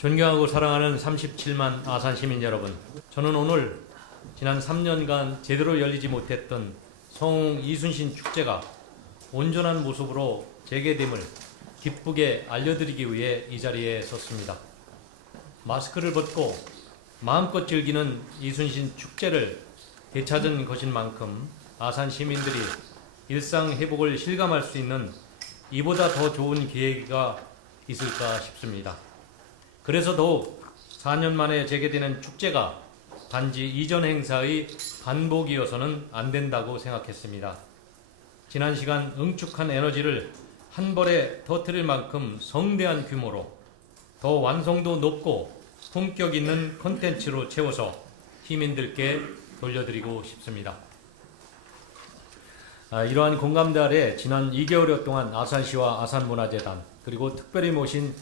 존경하고 사랑하는 37만 아산 시민 여러분, 저는 오늘 지난 3년간 제대로 열리지 못했던 성웅 이순신 축제가 온전한 모습으로 재개됨을 기쁘게 알려드리기 위해 이 자리에 섰습니다. 마스크를 벗고 마음껏 즐기는 이순신 축제를 되찾은 것인 만큼 아산 시민들이 일상 회복을 실감할 수 있는 이보다 더 좋은 기회가 있을까 싶습니다. 그래서 더욱 4년 만에 재개되는 축제가 단지 이전 행사의 반복이어서는 안 된다고 생각했습니다. 지난 시간 응축한 에너지를 한 번에 터뜨릴 만큼 성대한 규모로 더 완성도 높고 품격 있는 콘텐츠로 채워서 시민들께 돌려드리고 싶습니다. 아, 이러한 공감대 아래 지난 2개월여 동안 아산시와 아산문화재단 그리고 특별히 모신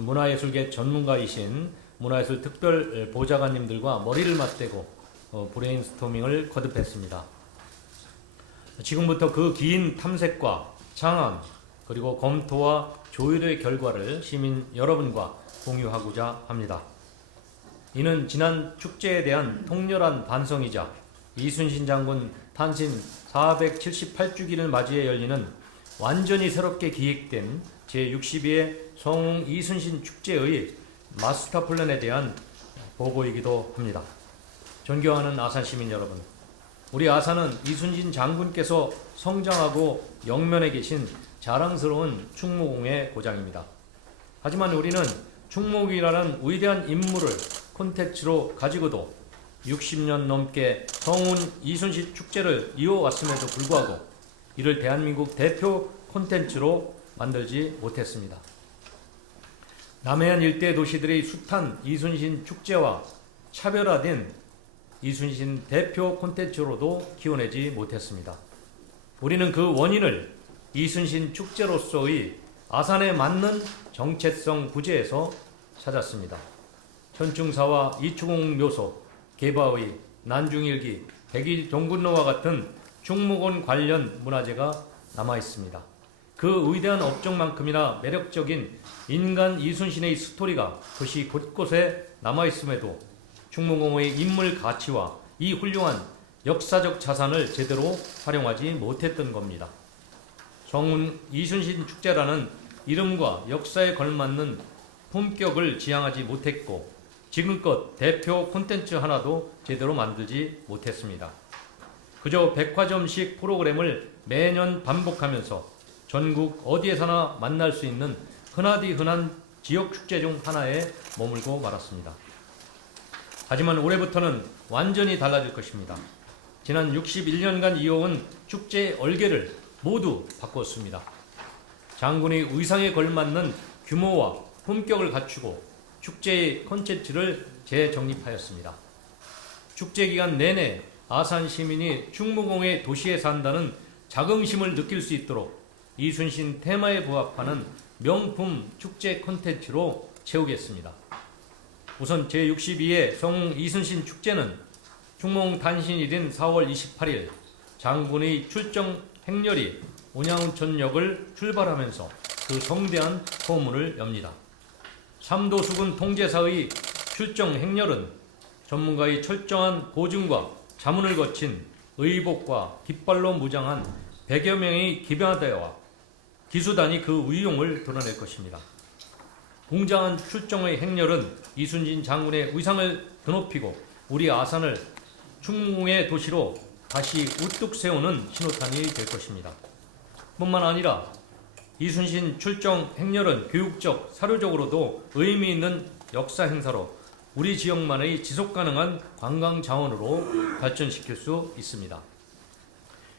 문화예술계 전문가이신 문화예술 특별 보좌관님들과 머리를 맞대고 어, 브레인스토밍을 거듭했습니다. 지금부터 그 긴 탐색과 창안 그리고 검토와 조율의 결과를 시민 여러분과 공유하고자 합니다. 이는 지난 축제에 대한 통렬한 반성이자 이순신 장군 탄신 478주기를 맞이해 열리는 완전히 새롭게 기획된 제62회 성웅 이순신 축제의 마스터 플랜에 대한 보고이기도 합니다. 존경하는 아산 시민 여러분, 우리 아산은 이순신 장군께서 성장하고 영면에 계신 자랑스러운 충무공의 고장입니다. 하지만 우리는 충무이라는 위대한 인물을 콘텐츠로 가지고도 60년 넘게 성운 이순신 축제를 이어왔음에도 불구하고 이를 대한민국 대표 콘텐츠로 만들지 못했습니다. 남해안 일대 도시들의 숱한 이순신 축제와 차별화된 이순신 대표 콘텐츠로도 키워내지 못했습니다. 우리는 그 원인을 이순신 축제로서의 아산에 맞는 정체성 부재에서 찾았습니다. 현충사와 이충홍 묘소, 개바의, 난중일기, 백일 종군로와 같은 충무곤 관련 문화재가 남아 있습니다. 그 위대한 업적만큼이나 매력적인 인간 이순신의 스토리가 도시 곳곳에 남아 있음에도 충무공의 인물 가치와 이 훌륭한 역사적 자산을 제대로 활용하지 못했던 겁니다. 성운 이순신 축제라는 이름과 역사에 걸맞는 품격을 지향하지 못했고 지금껏 대표 콘텐츠 하나도 제대로 만들지 못했습니다. 그저 백화점식 프로그램을 매년 반복하면서 전국 어디에서나 만날 수 있는 흔하디 흔한 지역 축제 중 하나에 머물고 말았습니다. 하지만 올해부터는 완전히 달라질 것입니다. 지난 61년간 이어온 축제의 얼개를 모두 바꿨습니다. 장군의 의상에 걸맞는 규모와 품격을 갖추고 축제의 콘텐츠를 재정립하였습니다. 축제 기간 내내 아산 시민이 충무공의 도시에 산다는 자긍심을 느낄 수 있도록 이순신 테마에 부합하는 명품 축제 콘텐츠로 채우겠습니다. 우선 제62회 성 이순신 축제는 충몽 단신일인 4월 28일 장군의 출정 행렬이 온양운천역을 출발하면서 그 성대한 포문을 엽니다. 삼도수군 통제사의 출정 행렬은 전문가의 철저한 고증과 자문을 거친 의복과 깃발로 무장한 100여 명의 기병대와 기수단이 그 위용을 드러낼 것입니다. 웅장한 출정의 행렬은 이순신 장군의 위상을 드높이고 우리 아산을 충무의 도시로 다시 우뚝 세우는 신호탄이 될 것입니다. 뿐만 아니라 이순신 출정 행렬은 교육적, 사료적으로도 의미 있는 역사 행사로 우리 지역만의 지속 가능한 관광 자원으로 발전시킬 수 있습니다.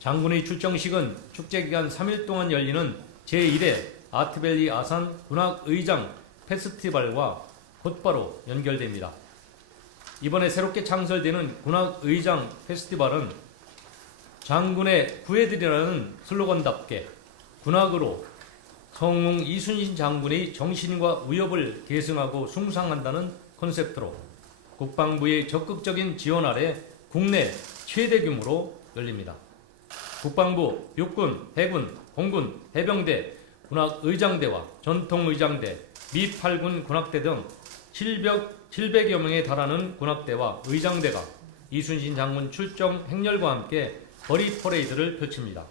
장군의 출정식은 축제 기간 3일 동안 열리는 제1회 아트밸리 아산 군악의장 페스티벌과 곧바로 연결됩니다. 이번에 새롭게 창설되는 군악의장 페스티벌은 장군의 구애들이라는 슬로건답게 군악으로 성웅 이순신 장군의 정신과 위협을 계승하고 숭상한다는 컨셉트로 국방부의 적극적인 지원 아래 국내 최대 규모로 열립니다. 국방부, 육군, 해군, 공군, 해병대, 군악의장대와 전통의장대, 미 8군 군악대 등 700, 700여 명에 달하는 군악대와 의장대가 이순신 장군 출정 행렬과 함께 거리 퍼레이드를 펼칩니다.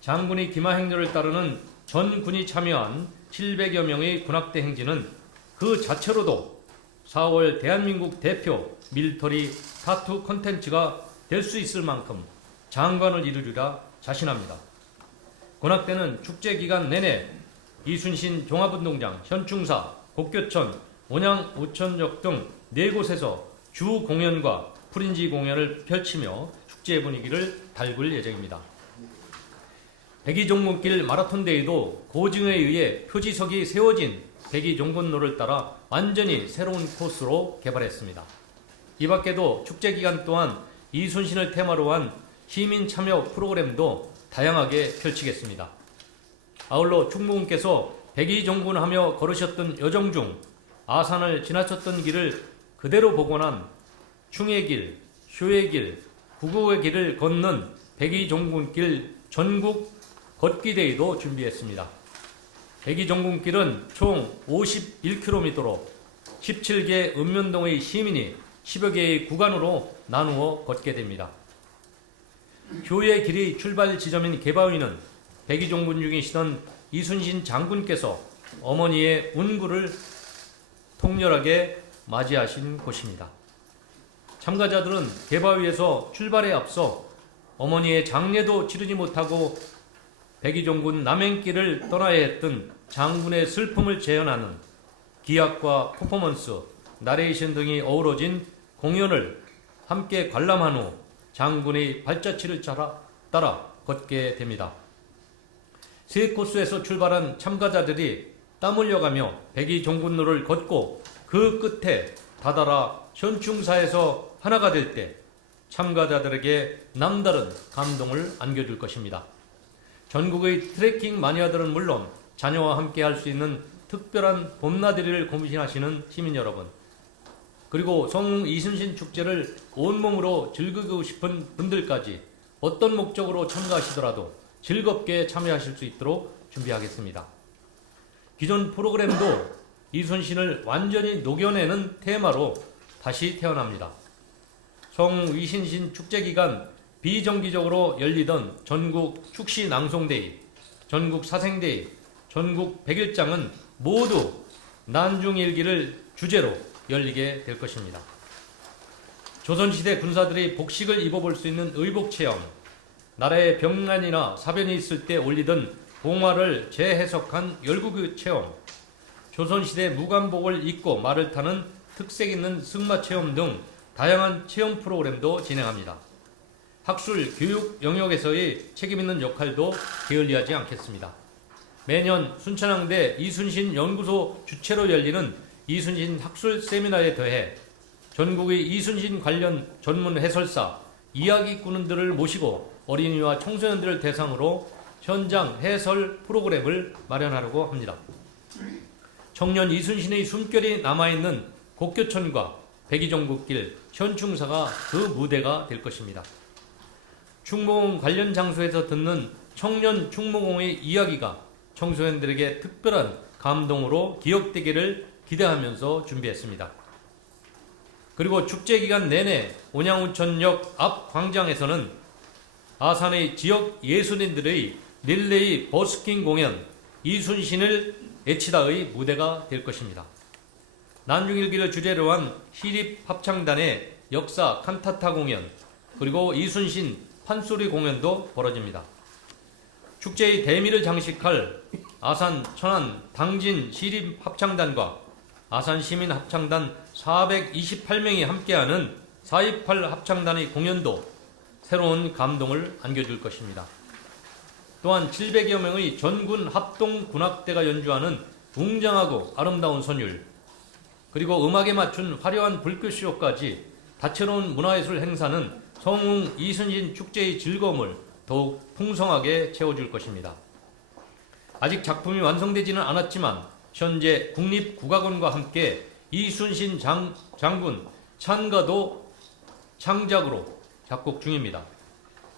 장군이 기마 행렬을 따르는 전 군이 참여한 700여 명의 군악대 행진은 그 자체로도 4월 대한민국 대표 밀터리 타투 컨텐츠가 될 수 있을 만큼 장관을 이루리라 자신합니다. 군악대는 축제 기간 내내 이순신 종합운동장, 현충사, 곡교천, 온양 오천역 등 네 곳에서 주 공연과 프린지 공연을 펼치며 축제 분위기를 달굴 예정입니다. 백이종군길 마라톤 대회도 고증에 의해 표지석이 세워진 백이종군로를 따라 완전히 새로운 코스로 개발했습니다. 이 밖에도 축제 기간 동안 이순신을 테마로 한 시민 참여 프로그램도 다양하게 펼치겠습니다. 아울러 충무군께서 백이종군하며 걸으셨던 여정 중 아산을 지나쳤던 길을 그대로 복원한 충해길, 효해길, 구구의 길을 걷는 백이종군길 전국 걷기대회도 준비했습니다. 백이종군길은 총 51km로 17개 읍면동의 시민이 10여 개의 구간으로 나누어 걷게 됩니다. 교의 길이 출발 지점인 개바위는 백이종군 중이시던 이순신 장군께서 어머니의 운구를 통렬하게 맞이하신 곳입니다. 참가자들은 개바위에서 출발에 앞서 어머니의 장례도 치르지 못하고 백이종군 남행길을 떠나야 했던 장군의 슬픔을 재현하는 기악과 퍼포먼스, 나레이션 등이 어우러진 공연을 함께 관람한 후 장군의 발자취를 따라, 걷게 됩니다. 세 코스에서 출발한 참가자들이 땀 흘려가며 백이종군로를 걷고 그 끝에 다다라 현충사에서 하나가 될 때 참가자들에게 남다른 감동을 안겨줄 것입니다. 전국의 트레킹 마니아들은 물론 자녀와 함께 할 수 있는 특별한 봄나들이를 고민하시는 시민 여러분 그리고 성웅 이순신 축제를 온몸으로 즐기고 싶은 분들까지 어떤 목적으로 참가하시더라도 즐겁게 참여하실 수 있도록 준비하겠습니다. 기존 프로그램도 이순신을 완전히 녹여내는 테마로 다시 태어납니다. 성웅 이순신 축제 기간 비정기적으로 열리던 전국 축시 낭송데이, 전국 사생데이, 전국 백일장은 모두 난중일기를 주제로 열리게 될 것입니다. 조선시대 군사들이 복식을 입어볼 수 있는 의복 체험, 나라의 병난이나 사변이 있을 때 올리던 봉화를 재해석한 열구교 체험, 조선시대 무관복을 입고 말을 타는 특색 있는 승마 체험 등 다양한 체험 프로그램도 진행합니다. 학술, 교육 영역에서의 책임 있는 역할도 게을리하지 않겠습니다. 매년 순천항대 이순신 연구소 주최로 열리는 이순신 학술 세미나에 더해 전국의 이순신 관련 전문 해설사, 이야기꾼들을 모시고 어린이와 청소년들을 대상으로 현장 해설 프로그램을 마련하려고 합니다. 청년 이순신의 숨결이 남아있는 곡교천과 백이정국길 현충사가 그 무대가 될 것입니다. 충무공 관련 장소에서 듣는 청년 충무공의 이야기가 청소년들에게 특별한 감동으로 기억되기를 기대하면서 준비했습니다. 그리고 축제 기간 내내 온양운천역 앞 광장에서는 아산의 지역 예술인들의 릴레이 버스킹 공연 이순신을 애치다의 무대가 될 것입니다. 난중일기를 주제로 한 시립 합창단의 역사 칸타타 공연 그리고 이순신 판소리 공연도 벌어집니다. 축제의 대미를 장식할 아산, 천안, 당진 시립 합창단과 아산 시민 합창단 428명이 함께하는 428 합창단의 공연도 새로운 감동을 안겨줄 것입니다. 또한 700여 명의 전군 합동 군악대가 연주하는 웅장하고 아름다운 선율, 그리고 음악에 맞춘 화려한 불꽃쇼까지 다채로운 문화예술 행사는 성웅 이순신 축제의 즐거움을 더욱 풍성하게 채워줄 것입니다. 아직 작품이 완성되지는 않았지만 현재 국립국악원과 함께 이순신 장, 장군 찬가도 창작으로 작곡 중입니다.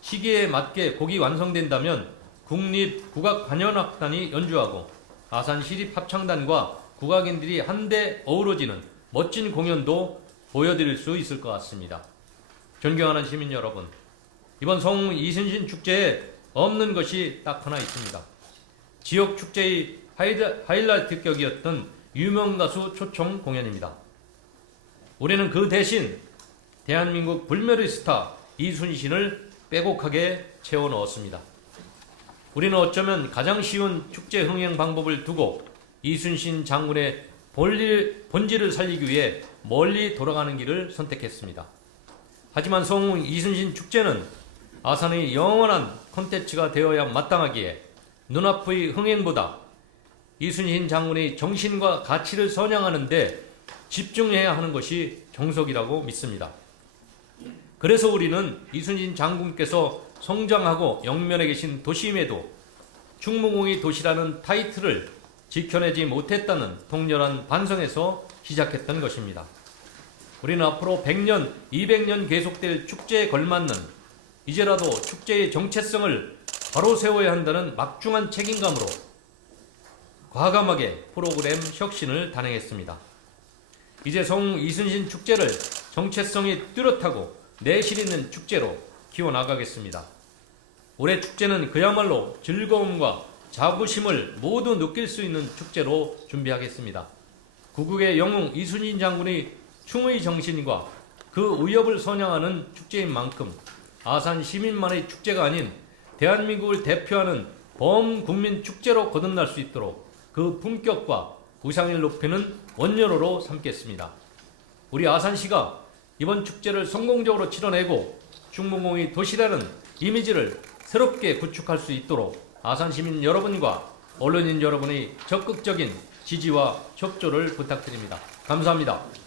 시기에 맞게 곡이 완성된다면 국립국악관현악단이 연주하고 아산시립합창단과 국악인들이 한데 어우러지는 멋진 공연도 보여드릴 수 있을 것 같습니다. 존경하는 시민 여러분, 이번 성웅 이순신 축제에 없는 것이 딱 하나 있습니다. 지역 축제의 하이라이트 격이었던 유명 가수 초청 공연입니다. 우리는 그 대신 대한민국 불멸의 스타 이순신을 빼곡하게 채워 넣었습니다. 우리는 어쩌면 가장 쉬운 축제 흥행 방법을 두고 이순신 장군의 본리, 본질을 살리기 위해 멀리 돌아가는 길을 선택했습니다. 하지만 성웅 이순신 축제는 아산의 영원한 콘텐츠가 되어야 마땅하기에 눈앞의 흥행보다 이순신 장군의 정신과 가치를 선양하는데 집중해야 하는 것이 정석이라고 믿습니다. 그래서 우리는 이순신 장군께서 성장하고 영면에 계신 도심에도 충무공의 도시라는 타이틀을 지켜내지 못했다는 통렬한 반성에서 시작했던 것입니다. 우리는 앞으로 100년, 200년 계속될 축제에 걸맞는 이제라도 축제의 정체성을 바로 세워야 한다는 막중한 책임감으로 과감하게 프로그램 혁신을 단행했습니다. 이제 성 이순신 축제를 정체성이 뚜렷하고 내실 있는 축제로 키워나가겠습니다. 올해 축제는 그야말로 즐거움과 자부심을 모두 느낄 수 있는 축제로 준비하겠습니다. 구국의 영웅 이순신 장군의 충의 정신과 그 위협을 선양하는 축제인 만큼 아산 시민만의 축제가 아닌 대한민국을 대표하는 범국민 축제로 거듭날 수 있도록 그 품격과 구상을 높이는 원년어로 삼겠습니다. 우리 아산시가 이번 축제를 성공적으로 치러내고 충무공의 도시라는 이미지를 새롭게 구축할 수 있도록 아산 시민 여러분과 언론인 여러분의 적극적인 지지와 협조를 부탁드립니다. 감사합니다.